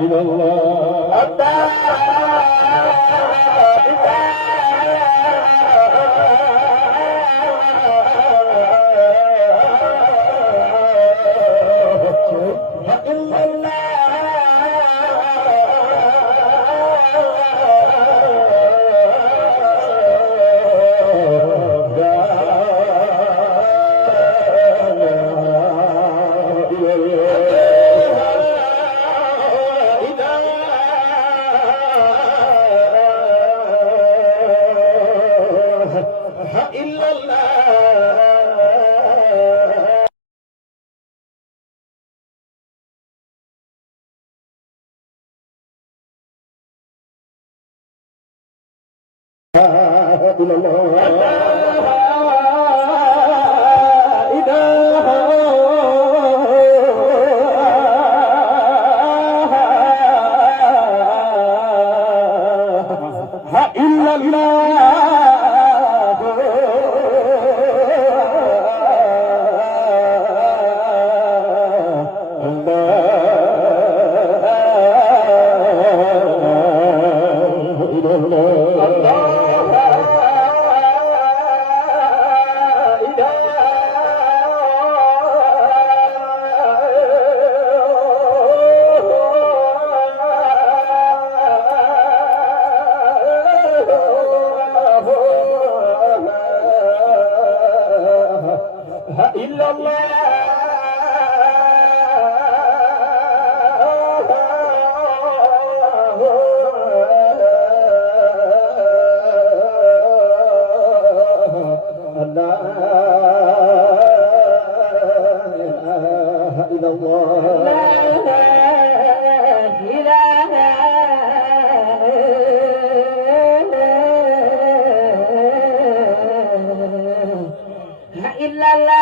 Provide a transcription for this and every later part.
إلا الله إلى الله إلا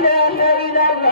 لا إله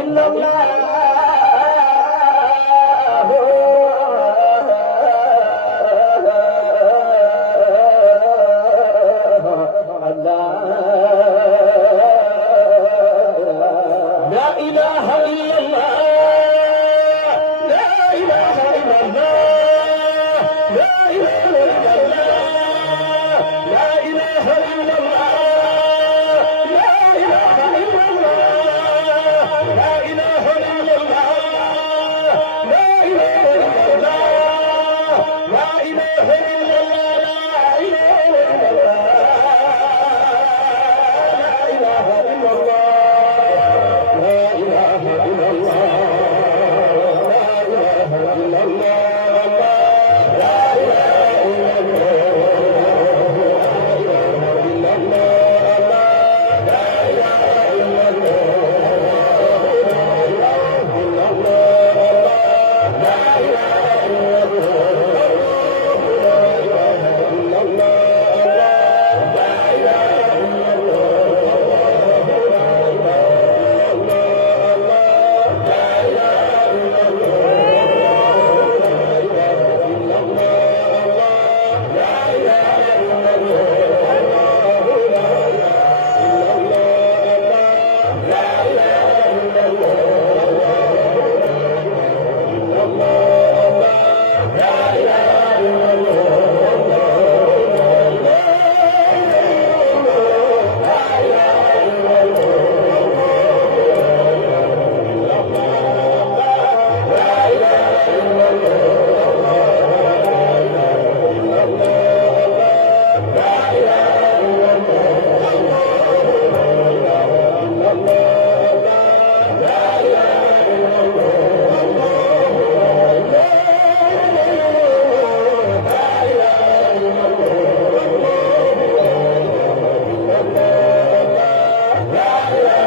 إلا الله la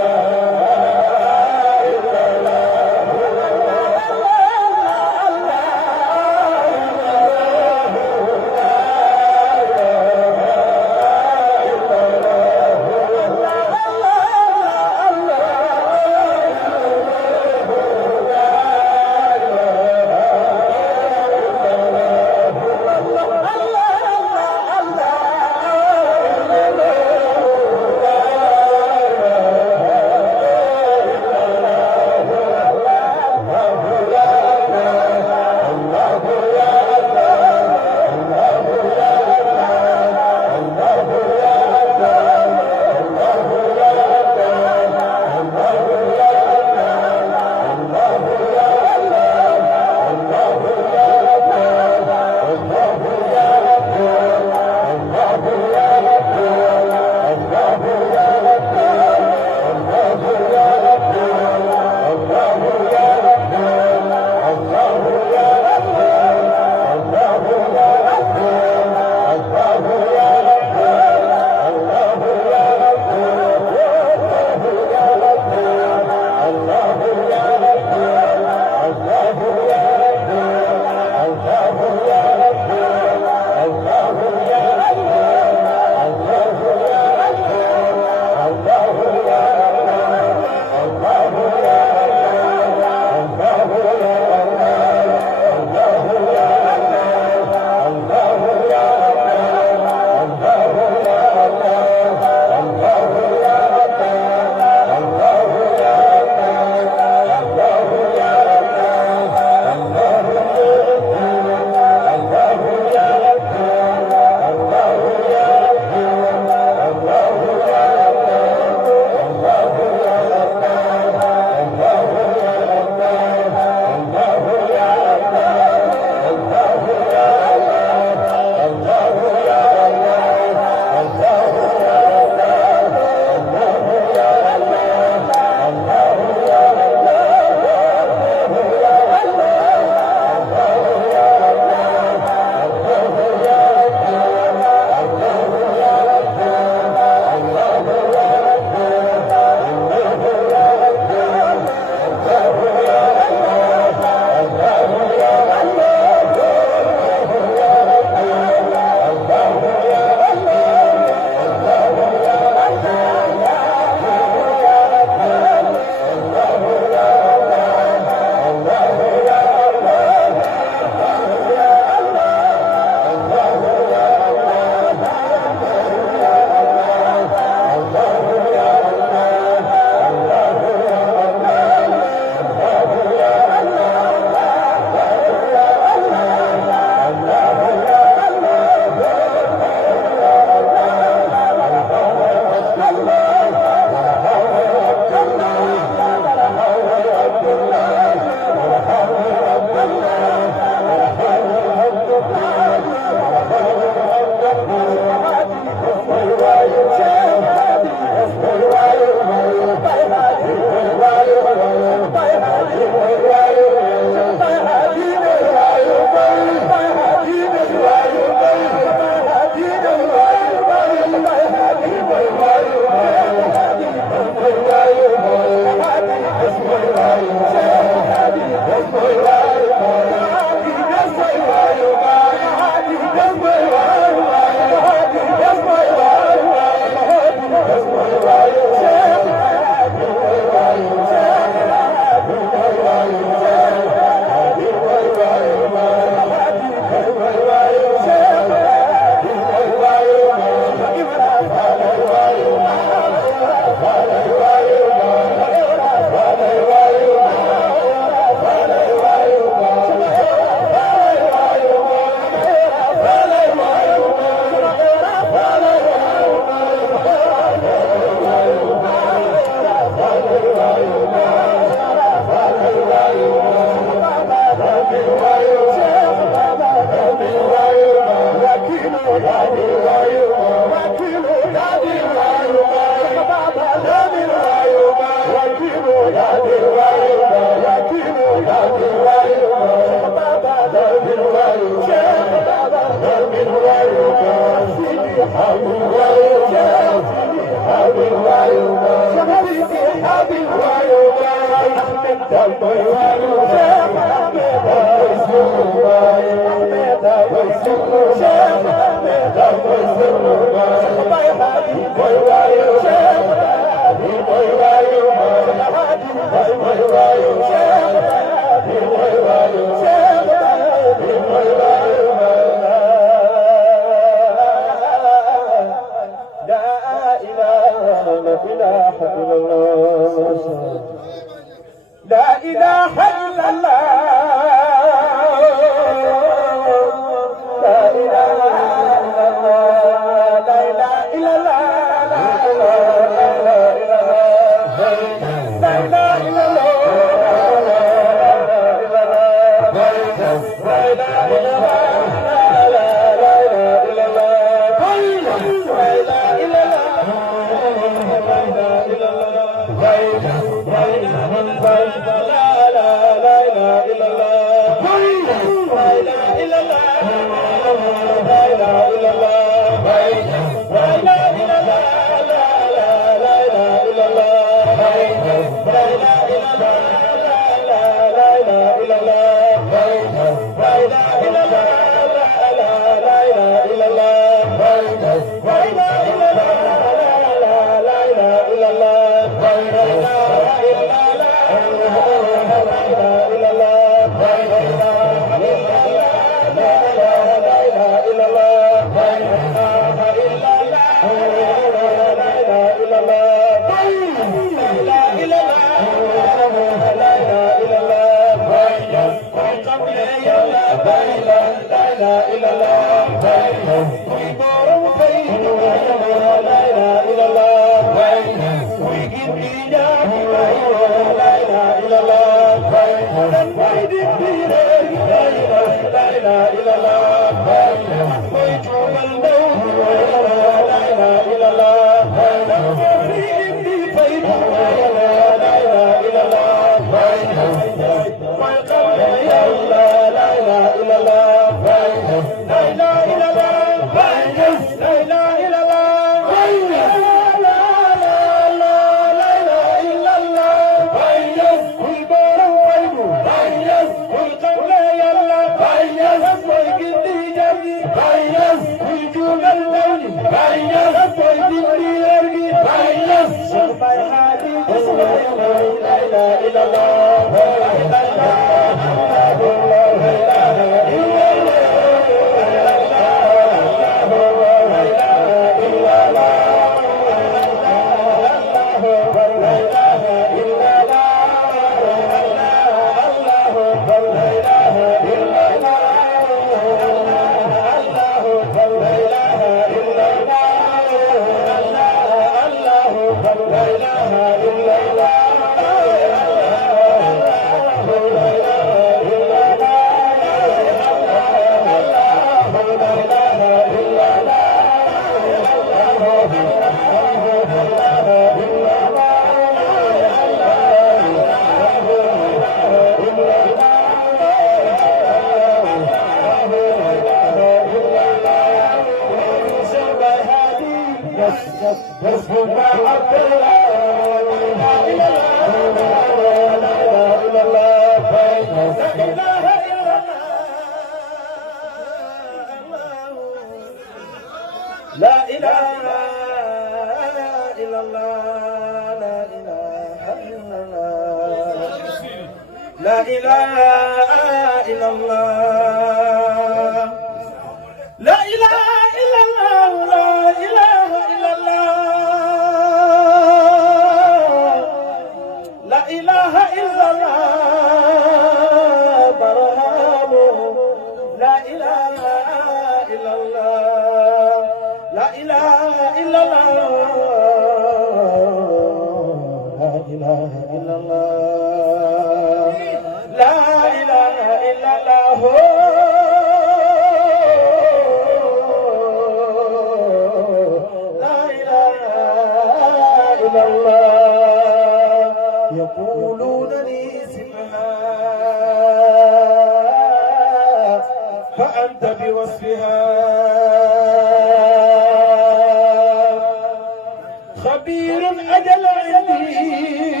خبير أجل عندي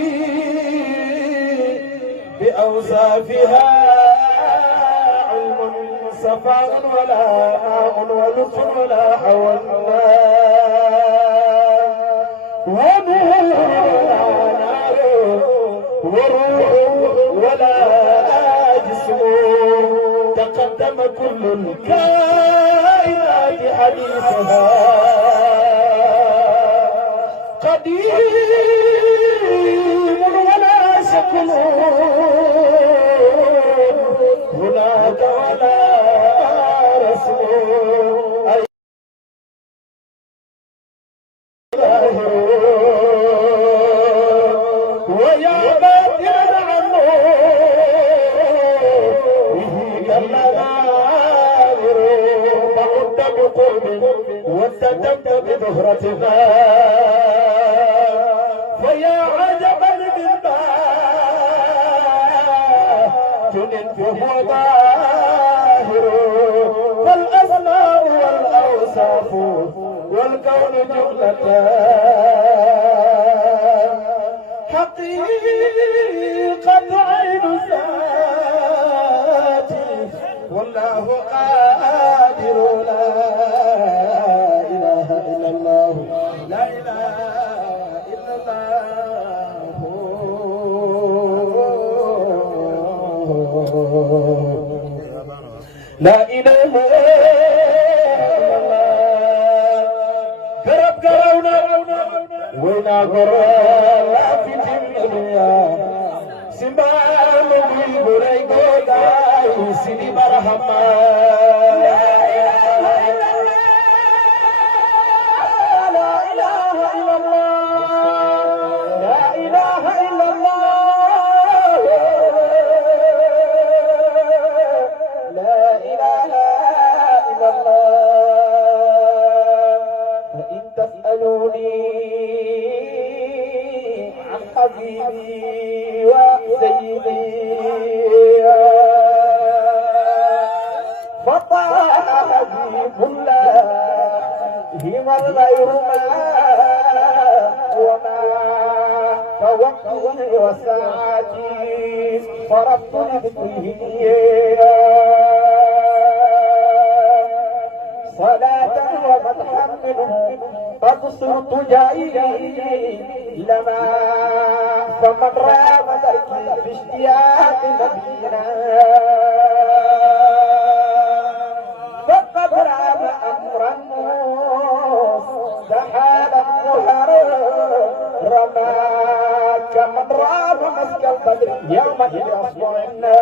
موسى فيها علم صفاء ولا ماء ولطف ولا حولنا ونور وروح ولا جسم تقدم كل الكائنات حديثها قديم ولا شكل هناك ولا رسم ويا باطلا عنه به كالنذار فعد بقرب واستتمت بظهرتها فيا عجبا بالباطن فهو ظاهر فالاسماء والاوصاف والكون جملتان حقيقة عين ذاتي والله قادر لا إله إلا الله لا إله إلا الله لا إله إلا الله قرب قرونا وينا قرب في الدنيا سمبال ويقولي قداي سيدي برحمة لا إله إلا الله لا إله إلا الله لا إله إلا الله لا إله إلا الله فإن تسألوني عن حبيبي وسيدي فطاح حبيب الله من غير ما وما فوقتي وساعتي صرفت لذكره صلاة ومدحا منه قد صرت جائي لما فمن رام دركي في اشتياق نبينا فقد رام امرا استحالا رمى كمن رام مسك البدر يومئذ اصبر النار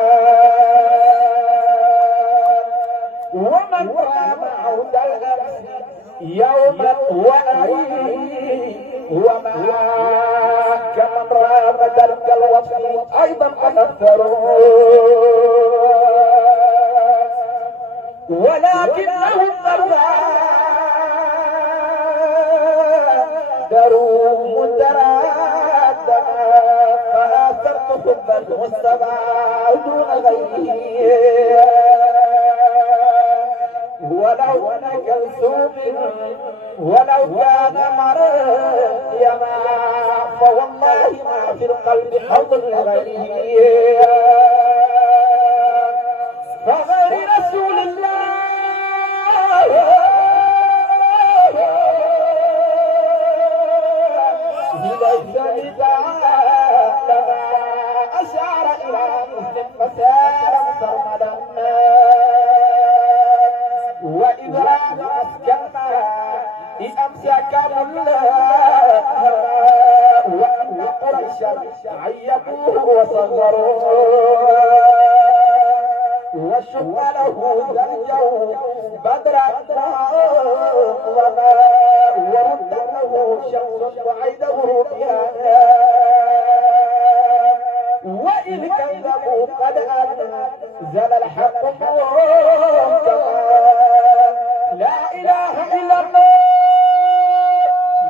ومن رام عود الامس يوما وأريه وما كمن رام درك الوصل أيضا قد أكثروا ولكنهم دروا مدرادا فآثرت حب المصطفى دون غيره ولو انا كلثوم ولو كان مريما فوالله ما في القلب حظ لغيره فغير رسول الله ليس بدعاء لما اشار الى مسلم فسار مسرمدا وإبراهيم أسكننا أمسك الله وأن قريشا عيبوه وصغروه وشق له زوجه بدرا وما ورد له شمس وعيده رؤيانا وإن كذبوا قد أنزل الحق لا إله إلا الله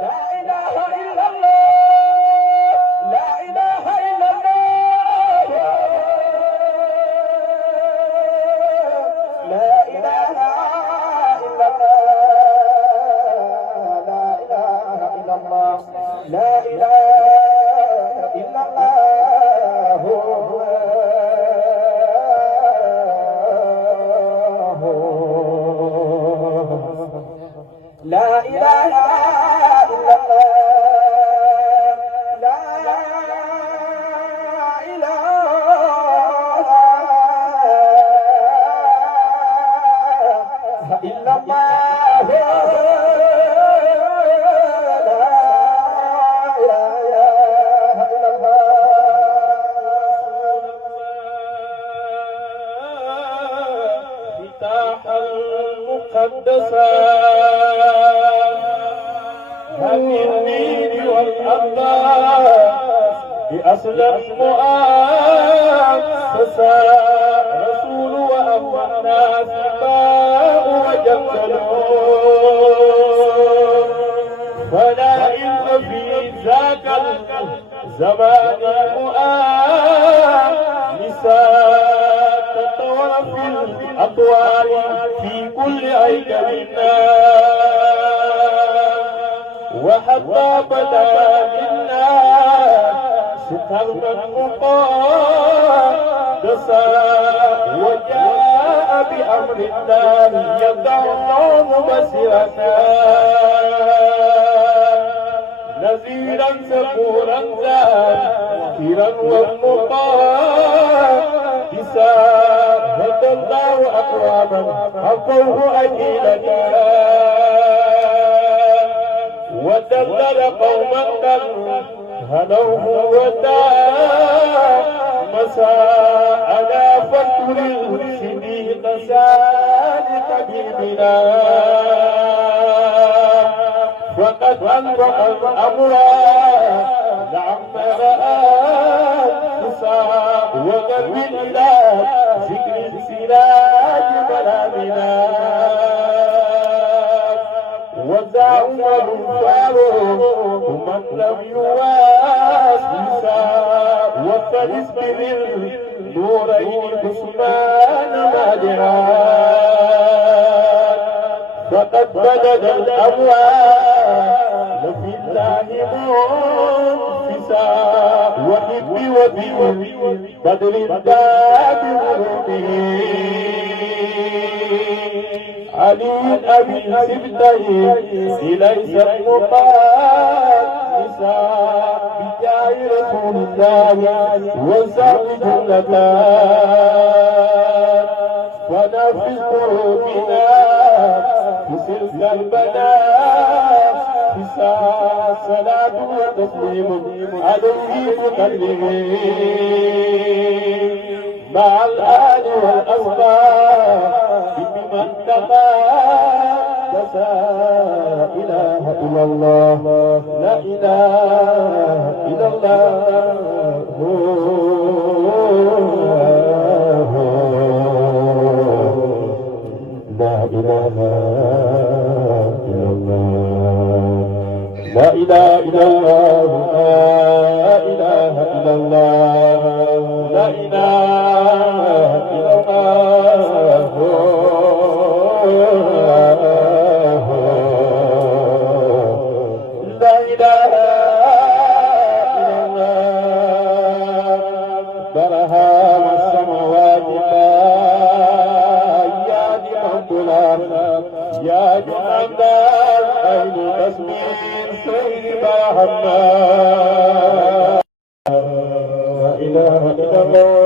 لا إله إلا الله لا إله إلا الله لا إله إلا الله لا إله إلا الله لا إله إلا الله مقدسا هذه الدين والأقدار بأسلم مؤسسا رسول وأبوى الناس باء وجملوا فلا إن في ذاك الزمان نساء تطور في الأطوار في كل عيكلنا وحتى بدا للناس كرما مقدسا وجاء بأمر الله يدعون مسيرنا نذيرا سبورا ذاكرا ومقدسا هدى الله أقواما حقوه أجيلنا ودلل قوما هدوه وداء مساءنا فكر الصديق صادق بنا فقد أنفق الأمر لعما رأى وقد بالإله ذكر السراج منامنا وزعم الفاروق من لم يواسسا وفلس بالنورين حسمان مادعا فقد بدد الأموال في الله منفسا وحب وبي بدر داد غروبه علي أبي سبتين ليس المقدسا بجاه رسول الله وزعم جملتان ونفي قلوبنا في سلك البنات صلاة وتسليم عليه مكلمين مع الآل والأصحاب بمن تقدس لا إله إلا الله لا إله إلا الله لا إله إلا الله لا إله إلا الله لا إله إلا الله لا إله إلا الله لا إله إلا الله برهام السماوات يا جمال يا جمال أين تصوير سيد محمد لا إله إلا الله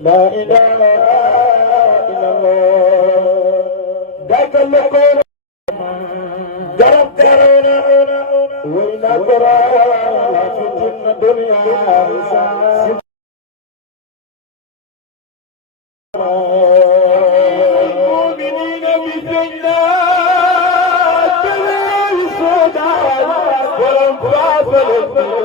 لا إله إلا الله ذاك اللقاء جرب جرينا وإلى قرآن في الدنيا المؤمنين بجنات السودان ولم تعطل الدنيا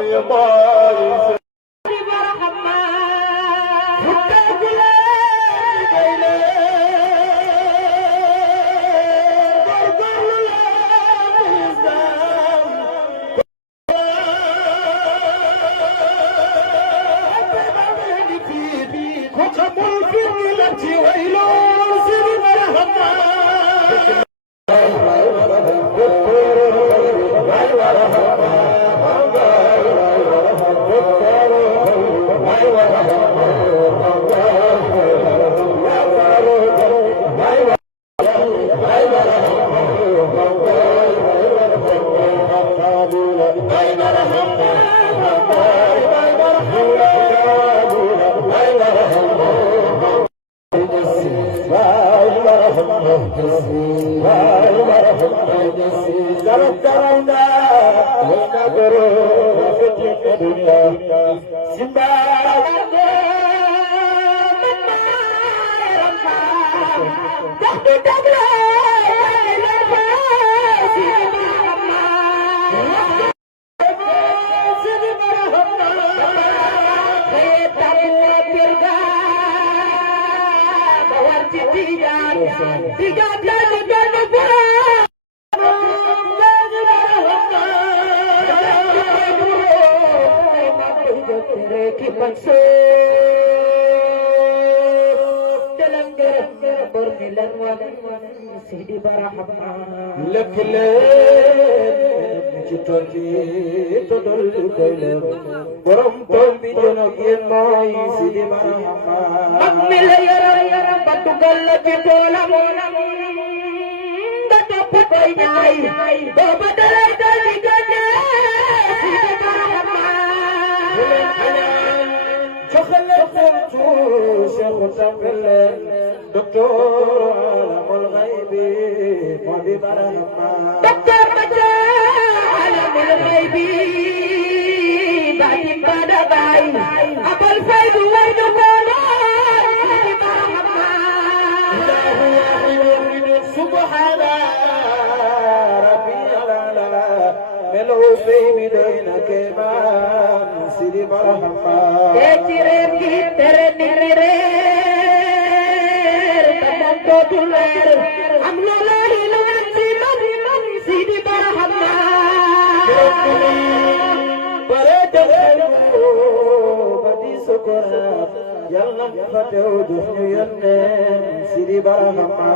لك leen ci tool bi te dolli koy leer borom tool bi jënog yéen mooy Sidi Barhama ak mi la yaram ba dugal la ci toolam nga topp koy ñaay booba dalay dal di gane Sidi Barhama joxe leen xeltu Cheikh Tapele docteur alamul ghaybi moo di Barhama docteur Bada alamul ghaybi baatin bada baay abal faydu way du kono Sidi Barhama Allahu wahid subhana rabbi ala melo fay mi doy na keman Sidi Barhama ci reer gi tere ni reer tamam dootul leer am na lay lu wan ci man Sidi Barhama bare dem ba di sokora yàlla na fa teew jox ñu yónnee Sidi Barhama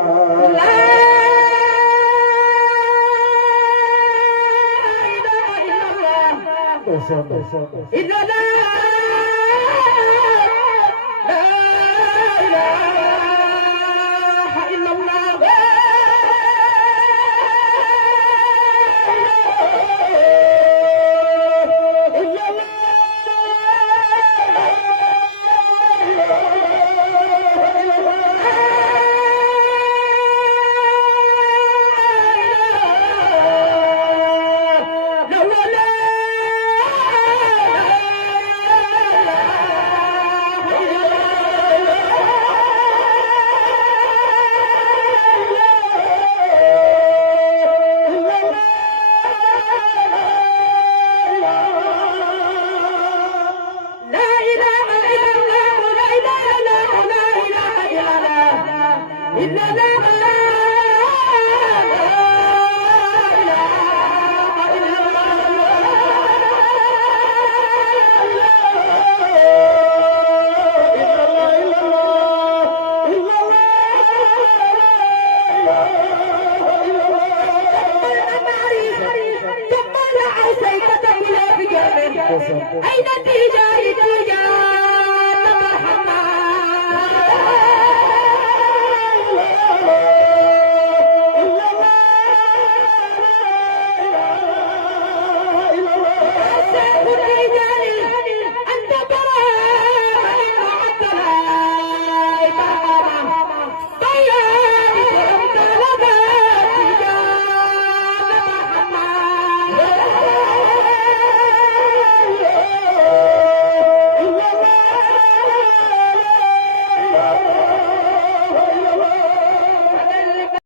أين التجارة